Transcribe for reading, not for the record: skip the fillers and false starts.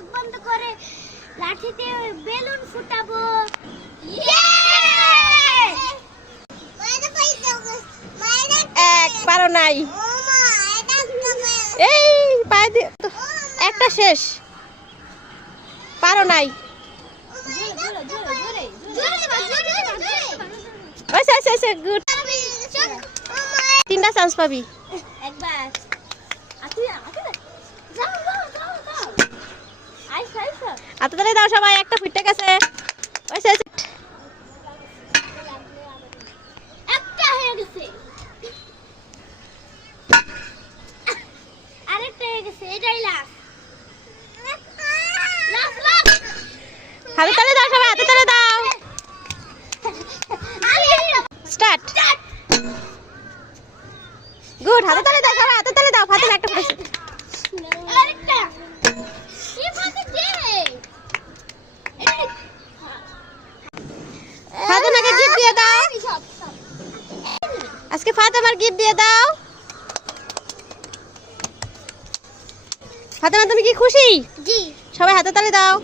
চোখ বন্ধ করে লাঠিতে বেলুন ফুটাবো। এক পারো নাই, এই পায়ে দিয়ে একটা শেষ, পারো নাই। গুড, 3টা চান্স পাবি। একবার হাতে তালি দাও সবাই, একটা ফুটে গেছে। একটা হয়ে গেছে, আরেকটা হয়ে গেছে, এটাই লাস্ট। হাতে তালি দাও সবাই, হাতে তালি দাও। স্টার্ট। গুড, হাতে তালি দাও সবাই, হাতে তালি দাও। ফাতেমা একটা ফুটেছে। আরেকটা কি বলতে দে। ফাতেমাকে গিফট দিয়ে দাও, আজকে ফাতেমার গিফট দিয়ে দাও। ফাতেমা তুমি কি খুশি? জি। সবাই হাতে তালি দাও।